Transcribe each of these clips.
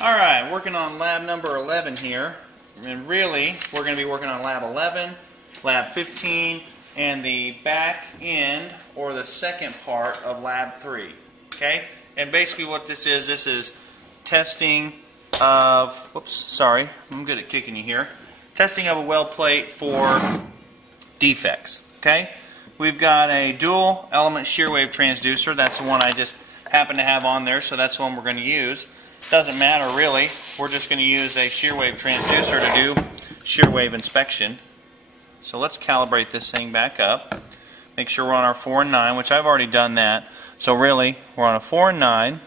Alright, working on lab number 11 here. And really, we're going to be working on lab 11, lab 15, and the back end, or the second part of lab 3. Okay? And basically what this is testing of, whoops, sorry, I'm good at kicking you here. Testing of a weld plate for defects. Okay? We've got a dual element shear wave transducer. That's the one I just happen to have on there, so that's the one we're going to use. Doesn't matter really. We're just going to use a shear wave transducer to do shear wave inspection. So let's calibrate this thing back up. Make sure we're on our 4 and 9, which I've already done that. So really, we're on a 4 and 9.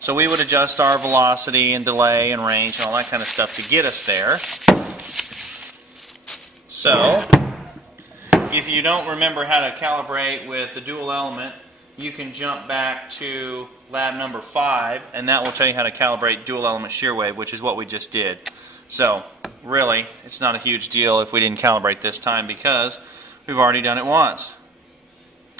So we would adjust our velocity and delay and range and all that kind of stuff to get us there. So, if you don't remember how to calibrate with the dual element, you can jump back to lab number 5, and that will tell you how to calibrate dual element shear wave, which is what we just did. So, really, it's not a huge deal if we didn't calibrate this time because we've already done it once.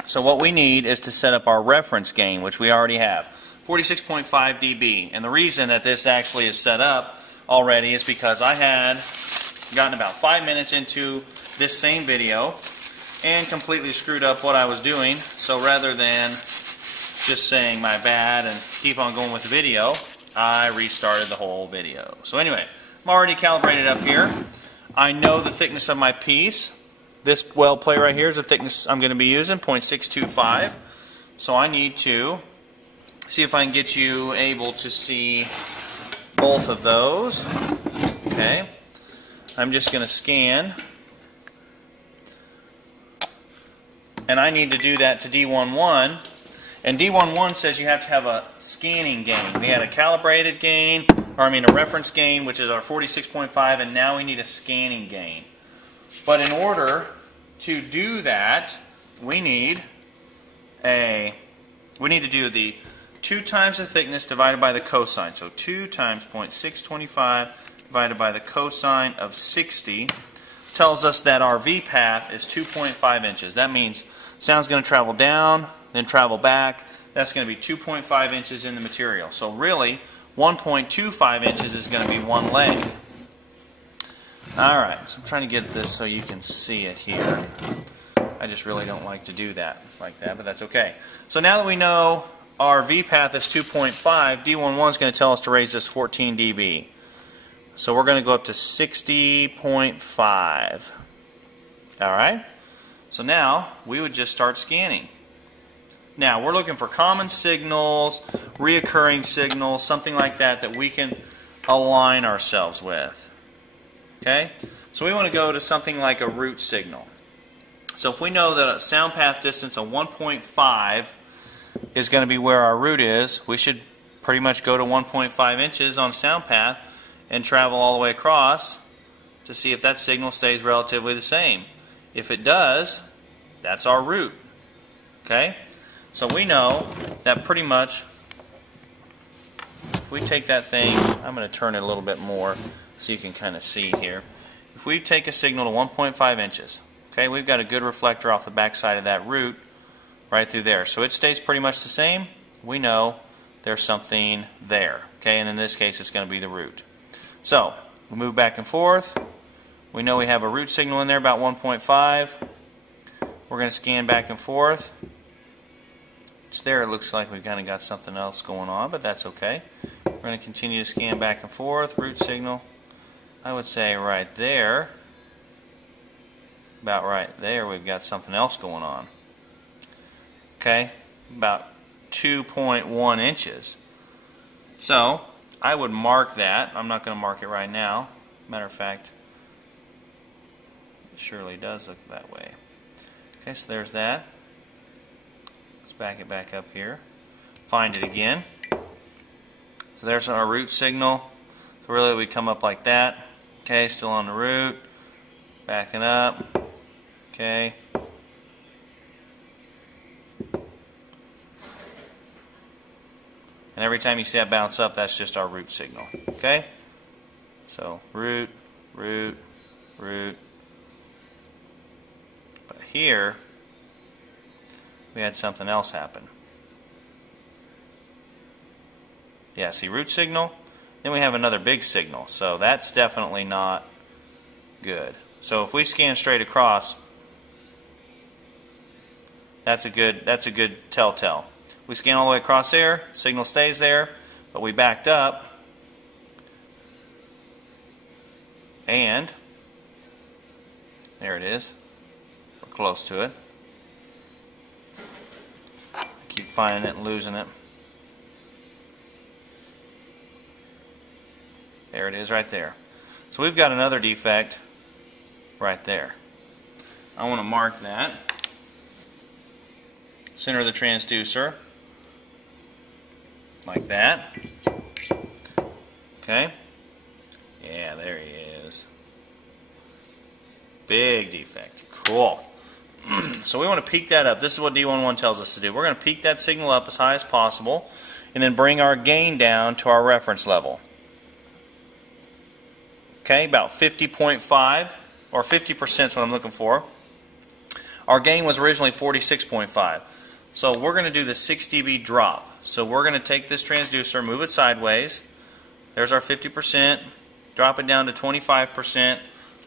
So what we need is to set up our reference gain, which we already have, 46.5 dB. And the reason that this actually is set up already is because I had gotten about 5 minutes into this same video and completely screwed up what I was doing. So rather than just saying my bad and keep on going with the video, I restarted the whole video. So anyway, I'm already calibrated up here. I know the thickness of my piece. This weld plate right here is the thickness I'm going to be using, 0.625. So I need to see if I can get you able to see both of those. Okay. I'm just going to scan. And I need to do that to D11. And D11 says you have to have a scanning gain. We had a calibrated gain, or I mean a reference gain, which is our 46.5, and now we need a scanning gain. But in order to do that, we need to do the 2 times the thickness divided by the cosine. So 2 times 0.625 divided by the cosine of 60 tells us that our V path is 2.5 inches. That means sound's going to travel down, then travel back. That's going to be 2.5 inches in the material. So really, 1.25 inches is going to be one leg. Alright, so I'm trying to get this so you can see it here. I just really don't like to do that like that, but that's okay. So now that we know our V path is 2.5, D11 is going to tell us to raise this 14 dB. So we're going to go up to 60.5. Alright? So now we would just start scanning. Now we're looking for common signals, reoccurring signals, something like that that we can align ourselves with. Okay? So we want to go to something like a root signal. So if we know that a sound path distance of 1.5 is going to be where our root is, we should pretty much go to 1.5 inches on sound path and travel all the way across to see if that signal stays relatively the same. If it does, that's our root. Okay? So we know that pretty much, if we take that thing, I'm going to turn it a little bit more so you can kind of see here. If we take a signal to 1.5 inches, okay, we've got a good reflector off the back side of that root right through there. So it stays pretty much the same. We know there's something there. Okay, and in this case it's going to be the root. So we move back and forth. We know we have a root signal in there about 1.5. We're going to scan back and forth. It's there. It looks like we've kind of got something else going on, but that's okay. We're going to continue to scan back and forth. Root signal, I would say right there, about right there, we've got something else going on. Okay, about 2.1 inches. So I would mark that. I'm not going to mark it right now. Matter of fact, it surely does look that way. Okay, so there's that. Let's back it back up here. Find it again. So there's our root signal. So really we come up like that. Okay, still on the root. Backing up. Okay. And every time you see that bounce up, that's just our root signal. Okay? So root, root, root. But here, we had something else happen. Yeah, see, root signal. Then we have another big signal. So that's definitely not good. So if we scan straight across, that's a good telltale. We scan all the way across there, signal stays there, but we backed up, and there it is. We're close to it. Keep finding it and losing it. There it is right there. So we've got another defect right there. I want to mark that. Center of the transducer. Like that. Okay. Yeah, there he is. Big defect. Cool. So we want to peak that up. This is what D11 tells us to do. We're going to peak that signal up as high as possible and then bring our gain down to our reference level. Okay, about 50.5 or 50% is what I'm looking for. Our gain was originally 46.5. So we're going to do the 6 dB drop. So we're going to take this transducer, move it sideways. There's our 50%. Drop it down to 25%.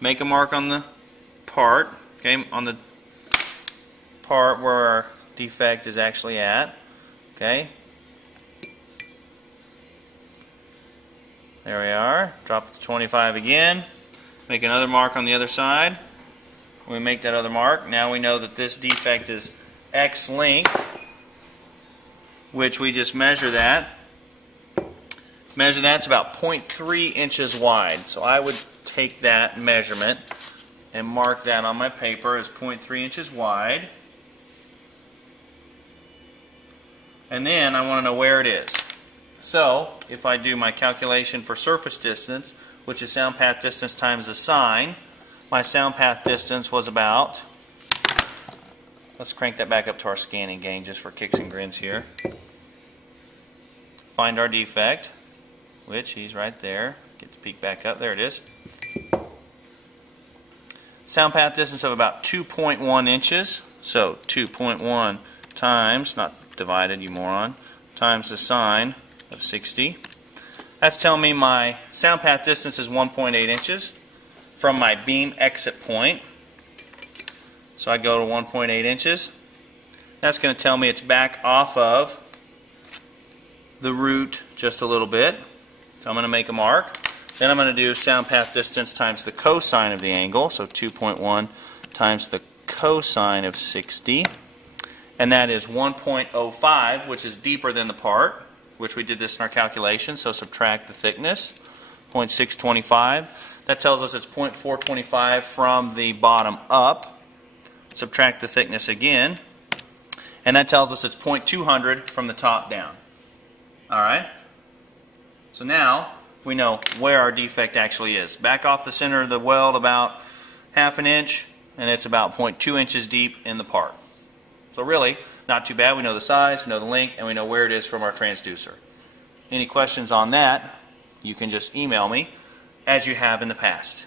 Make a mark on the part, okay, on the part where our defect is actually at. Okay. There we are. Drop it to 25 again. Make another mark on the other side. We make that other mark. Now we know that this defect is X length, which we just measure that. Measure that's about 0.3 inches wide. So I would take that measurement and mark that on my paper as 0.3 inches wide. And then I want to know where it is. So if I do my calculation for surface distance, which is sound path distance times the sine, my sound path distance was about, let's crank that back up to our scanning gain just for kicks and grins here. Find our defect, which he's right there. Get the peak back up. There it is. Sound path distance of about 2.1 inches. So 2.1 times, not divided, you moron, times the sine of 60. That's telling me my sound path distance is 1.8 inches from my beam exit point. So I go to 1.8 inches. That's going to tell me it's back off of the root just a little bit. So I'm going to make a mark. Then I'm going to do sound path distance times the cosine of the angle. So 2.1 times the cosine of 60. And that is 1.05, which is deeper than the part, which we did this in our calculation. So subtract the thickness, 0.625. That tells us it's 0.425 from the bottom up. Subtract the thickness again. And that tells us it's 0.200 from the top down. Alright? So now we know where our defect actually is. Back off the center of the weld about ½ an inch, and it's about 0.2 inches deep in the part. So really, not too bad. We know the size, we know the length, and we know where it is from our transducer. Any questions on that, you can just email me, as you have in the past.